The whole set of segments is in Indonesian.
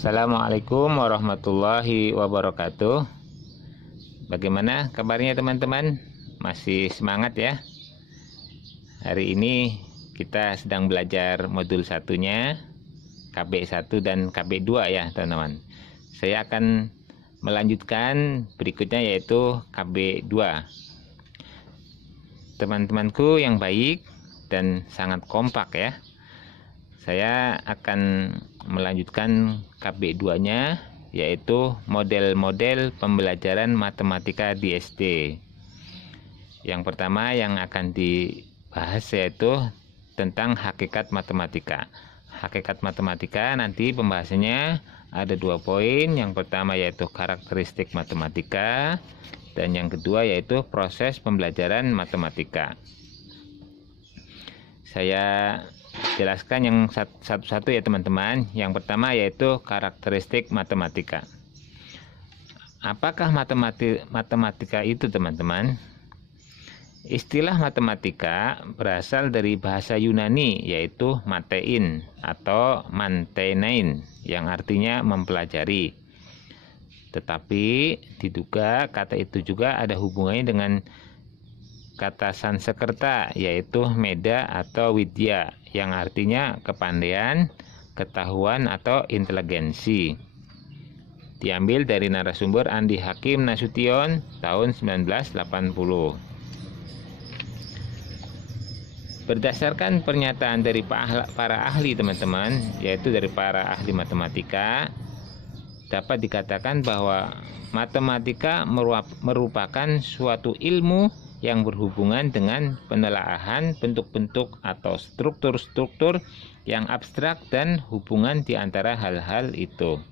Assalamualaikum warahmatullahi wabarakatuh. Bagaimana kabarnya teman-teman? Masih semangat ya? Hari ini kita sedang belajar modul satunya, KB1 dan KB2 ya teman-teman. Saya akan melanjutkan berikutnya yaitu KB2. Teman-temanku yang baik dan sangat kompak ya, saya akan melanjutkan KB2-nya, yaitu model-model pembelajaran matematika di SD. Yang pertama yang akan dibahas yaitu tentang hakikat matematika. Hakikat matematika nanti pembahasannya ada 2 poin. Yang pertama yaitu karakteristik matematika, dan yang kedua yaitu proses pembelajaran matematika. Saya jelaskan yang satu-satu ya teman-teman. Yang pertama yaitu karakteristik matematika. Apakah matematika itu teman-teman? Istilah matematika berasal dari bahasa Yunani yaitu matein atau mantenein yang artinya mempelajari. Tetapi diduga kata itu juga ada hubungannya dengan kata Sanskerta yaitu meda atau widya yang artinya kepandaian, ketahuan atau inteligensi. Diambil dari narasumber Andi Hakim Nasution tahun 1980. Berdasarkan pernyataan dari para ahli teman-teman, yaitu dari para ahli matematika, dapat dikatakan bahwa matematika merupakan suatu ilmu yang berhubungan dengan penelaahan bentuk-bentuk atau struktur-struktur yang abstrak dan hubungan di antara hal-hal itu.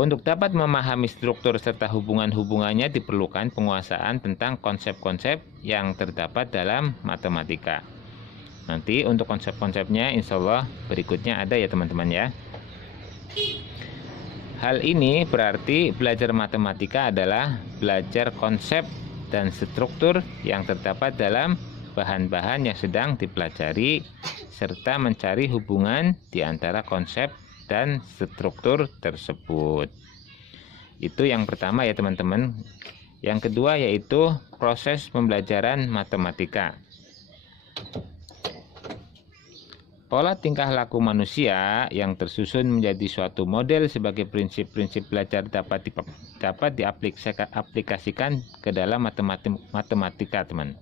Untuk dapat memahami struktur serta hubungan-hubungannya diperlukan penguasaan tentang konsep-konsep yang terdapat dalam matematika. Nanti untuk konsep-konsepnya insya Allah berikutnya ada ya teman-teman ya. Hal ini berarti belajar matematika adalah belajar konsep dan struktur yang terdapat dalam bahan-bahan yang sedang dipelajari serta mencari hubungan di antara konsep dan struktur tersebut. Itu yang pertama ya teman-teman. Yang kedua yaitu proses pembelajaran matematika. Pola tingkah laku manusia yang tersusun menjadi suatu model sebagai prinsip-prinsip belajar dapat diaplikasikan ke dalam matematika, teman.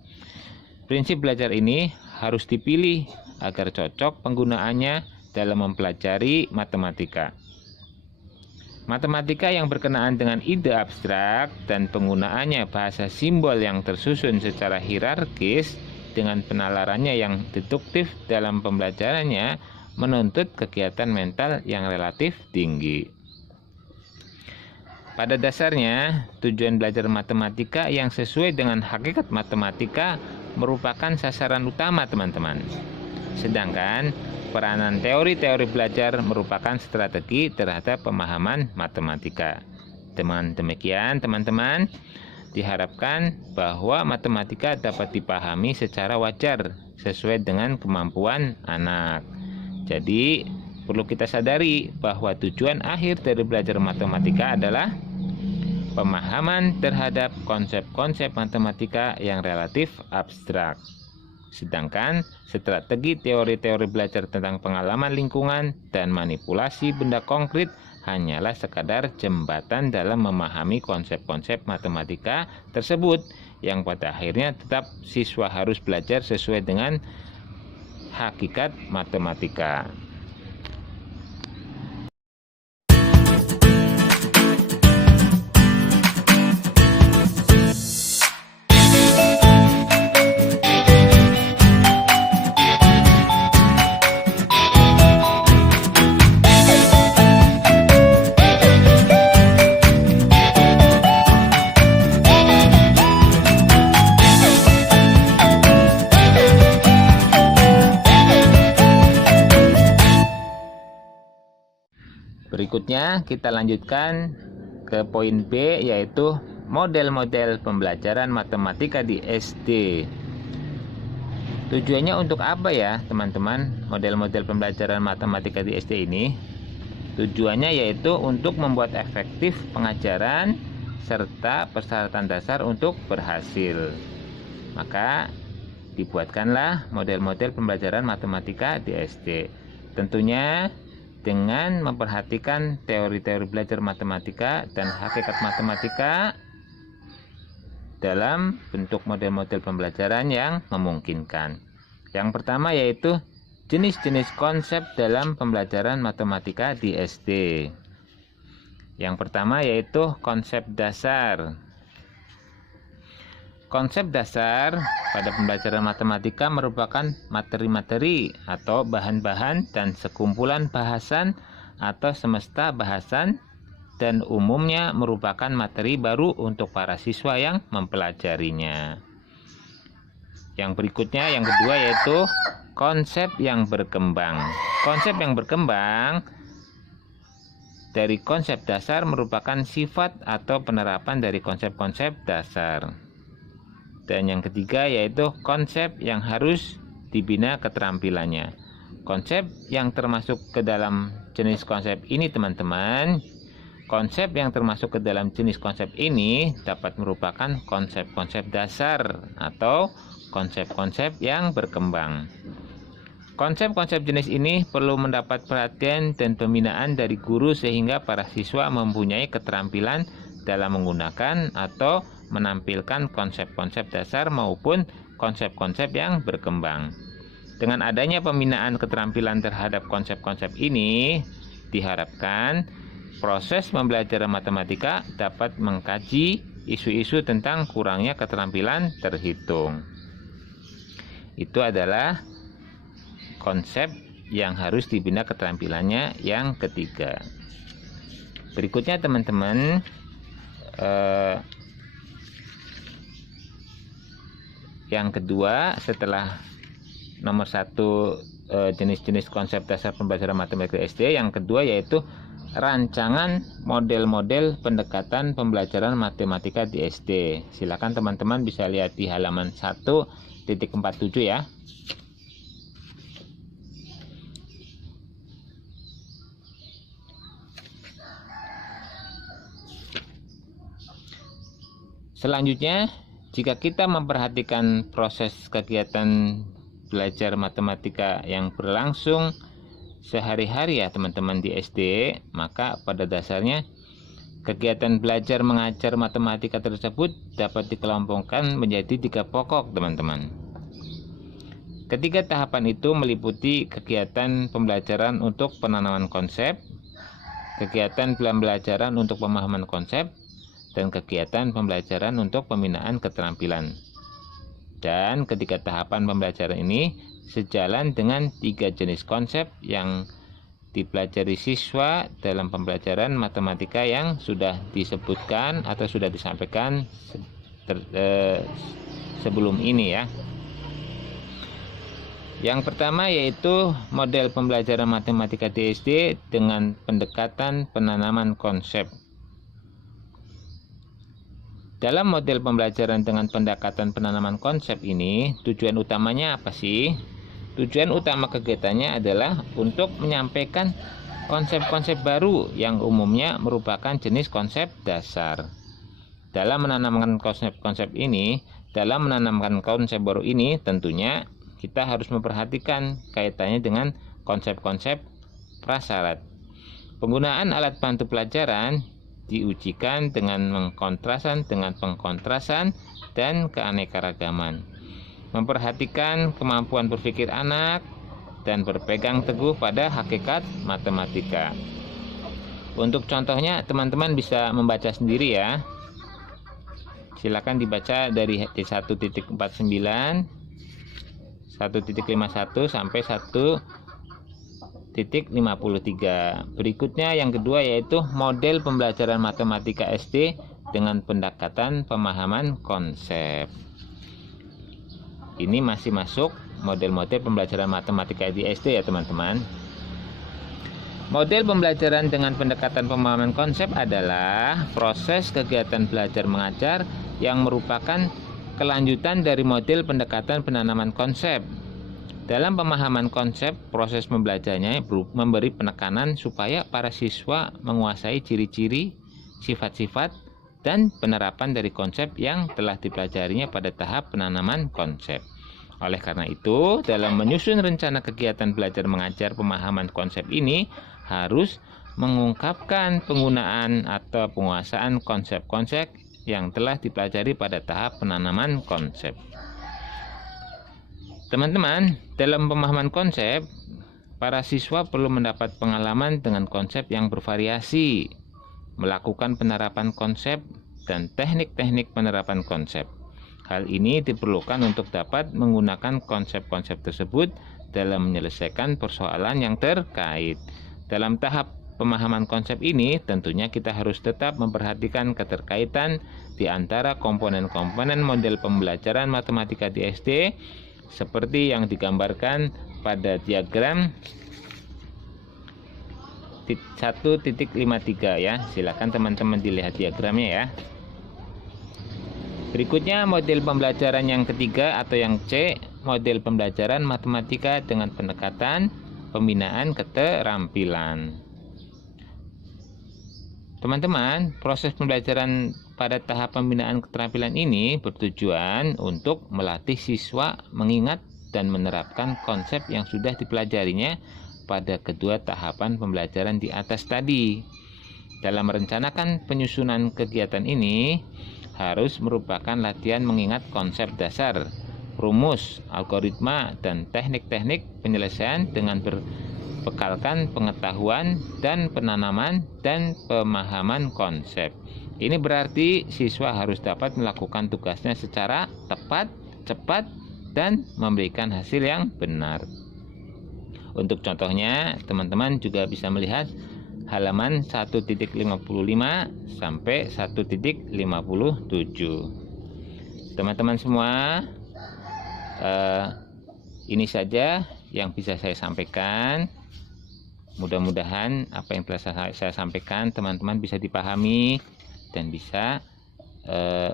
Prinsip belajar ini harus dipilih agar cocok penggunaannya dalam mempelajari matematika. Matematika yang berkenaan dengan ide abstrak dan penggunaannya bahasa simbol yang tersusun secara hierarkis dengan penalarannya yang deduktif dalam pembelajarannya menuntut kegiatan mental yang relatif tinggi. Pada dasarnya, tujuan belajar matematika yang sesuai dengan hakikat matematika merupakan sasaran utama teman-teman. Sedangkan peranan teori-teori belajar merupakan strategi terhadap pemahaman matematika. Dengan demikian teman-teman, diharapkan bahwa matematika dapat dipahami secara wajar sesuai dengan kemampuan anak. Jadi, perlu kita sadari bahwa tujuan akhir dari belajar matematika adalah pemahaman terhadap konsep-konsep matematika yang relatif abstrak. Sedangkan strategi teori-teori belajar tentang pengalaman lingkungan dan manipulasi benda konkret hanyalah sekadar jembatan dalam memahami konsep-konsep matematika tersebut yang pada akhirnya tetap siswa harus belajar sesuai dengan hakikat matematika. Berikutnya kita lanjutkan ke poin B yaitu model-model pembelajaran matematika di SD. Tujuannya untuk apa ya teman-teman model-model pembelajaran matematika di SD ini? Tujuannya yaitu untuk membuat efektif pengajaran serta persyaratan dasar untuk berhasil. Maka dibuatkanlah model-model pembelajaran matematika di SD. Tentunya dengan memperhatikan teori-teori belajar matematika dan hakikat matematika dalam bentuk model-model pembelajaran yang memungkinkan. Yang pertama yaitu jenis-jenis konsep dalam pembelajaran matematika di SD. Yang pertama yaitu konsep dasar. Konsep dasar pada pembelajaran matematika merupakan materi-materi atau bahan-bahan dan sekumpulan bahasan atau semesta bahasan, dan umumnya merupakan materi baru untuk para siswa yang mempelajarinya. Yang berikutnya, yang kedua, yaitu konsep yang berkembang. Konsep yang berkembang dari konsep dasar merupakan sifat atau penerapan dari konsep-konsep dasar. Dan yang ketiga yaitu konsep yang harus dibina keterampilannya. Konsep yang termasuk ke dalam jenis konsep ini, teman-teman, konsep yang termasuk ke dalam jenis konsep ini dapat merupakan konsep-konsep dasar atau konsep-konsep yang berkembang. Konsep-konsep jenis ini perlu mendapat perhatian dan pembinaan dari guru sehingga para siswa mempunyai keterampilan dalam menggunakan atau menampilkan konsep-konsep dasar maupun konsep-konsep yang berkembang. Dengan adanya pembinaan keterampilan terhadap konsep-konsep ini, diharapkan proses pembelajaran matematika dapat mengkaji isu-isu tentang kurangnya keterampilan terhitung. Itu adalah konsep yang harus dibina keterampilannya yang ketiga. Berikutnya, teman-teman, yang kedua setelah nomor 1 jenis-jenis konsep dasar pembelajaran matematika SD, yang kedua yaitu rancangan model-model pendekatan pembelajaran matematika di SD. Silakan teman-teman bisa lihat di halaman 1.47 ya. Selanjutnya, jika kita memperhatikan proses kegiatan belajar matematika yang berlangsung sehari-hari ya teman-teman di SD, maka pada dasarnya kegiatan belajar mengajar matematika tersebut dapat dikelompokkan menjadi 3 pokok, teman-teman. Ketiga tahapan itu meliputi kegiatan pembelajaran untuk penanaman konsep, kegiatan pembelajaran untuk pemahaman konsep, dan kegiatan pembelajaran untuk pembinaan keterampilan. Dan ketiga tahapan pembelajaran ini sejalan dengan 3 jenis konsep yang dipelajari siswa dalam pembelajaran matematika yang sudah disebutkan atau sudah disampaikan sebelum ini ya. Yang pertama yaitu model pembelajaran matematika di SD dengan pendekatan penanaman konsep. Dalam model pembelajaran dengan pendekatan penanaman konsep ini, tujuan utamanya apa sih? Tujuan utama kegiatannya adalah untuk menyampaikan konsep-konsep baru yang umumnya merupakan jenis konsep dasar. Dalam menanamkan konsep-konsep ini, tentunya kita harus memperhatikan kaitannya dengan konsep-konsep prasyarat. Penggunaan alat bantu pelajaran diujikan dengan pengkontrasan dan keanekaragaman. Memperhatikan kemampuan berpikir anak dan berpegang teguh pada hakikat matematika. Untuk contohnya teman-teman bisa membaca sendiri ya. Silakan dibaca dari 1.49, 1.51 sampai 1.53. Berikutnya yang kedua yaitu model pembelajaran matematika SD dengan pendekatan pemahaman konsep. Ini masih masuk model-model pembelajaran matematika di SD ya teman-teman. Model pembelajaran dengan pendekatan pemahaman konsep adalah proses kegiatan belajar mengajar yang merupakan kelanjutan dari model pendekatan penanaman konsep. Dalam pemahaman konsep, proses pembelajarannya memberi penekanan supaya para siswa menguasai ciri-ciri, sifat-sifat, dan penerapan dari konsep yang telah dipelajarinya pada tahap penanaman konsep. Oleh karena itu, dalam menyusun rencana kegiatan belajar mengajar, pemahaman konsep ini harus mengungkapkan penggunaan atau penguasaan konsep-konsep yang telah dipelajari pada tahap penanaman konsep. Teman-teman, dalam pemahaman konsep, para siswa perlu mendapat pengalaman dengan konsep yang bervariasi, melakukan penerapan konsep, dan teknik-teknik penerapan konsep. Hal ini diperlukan untuk dapat menggunakan konsep-konsep tersebut dalam menyelesaikan persoalan yang terkait. Dalam tahap pemahaman konsep ini, tentunya kita harus tetap memperhatikan keterkaitan di antara komponen-komponen model pembelajaran matematika di SD, seperti yang digambarkan pada diagram 1.53 ya. Silakan teman-teman dilihat diagramnya ya. Berikutnya model pembelajaran yang ketiga atau yang C, model pembelajaran matematika dengan pendekatan pembinaan keterampilan. Teman-teman, proses pembelajaran pada tahap pembinaan keterampilan ini bertujuan untuk melatih siswa mengingat dan menerapkan konsep yang sudah dipelajarinya pada kedua tahapan pembelajaran di atas tadi. Dalam merencanakan penyusunan kegiatan ini harus merupakan latihan mengingat konsep dasar, rumus, algoritma, dan teknik-teknik penyelesaian dengan berbekalkan pengetahuan dan penanaman dan pemahaman konsep. Ini berarti siswa harus dapat melakukan tugasnya secara tepat, cepat, dan memberikan hasil yang benar. Untuk contohnya, teman-teman juga bisa melihat halaman 1.55 sampai 1.57. Teman-teman semua, ini saja yang bisa saya sampaikan. Mudah-mudahan apa yang telah saya sampaikan teman-teman bisa dipahami dan bisa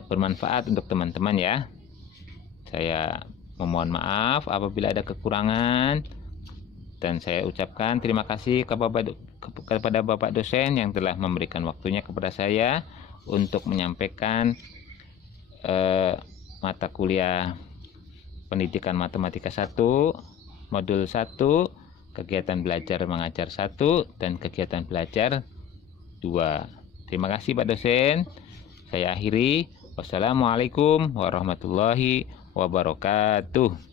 bermanfaat untuk teman-teman ya. Saya memohon maaf apabila ada kekurangan, dan saya ucapkan terima kasih kepada Bapak dosen yang telah memberikan waktunya kepada saya untuk menyampaikan mata kuliah pendidikan matematika 1, modul 1, kegiatan belajar mengajar 1, dan kegiatan belajar 2. Terima kasih Pak dosen. Saya akhiri. Wassalamualaikum warahmatullahi wabarakatuh.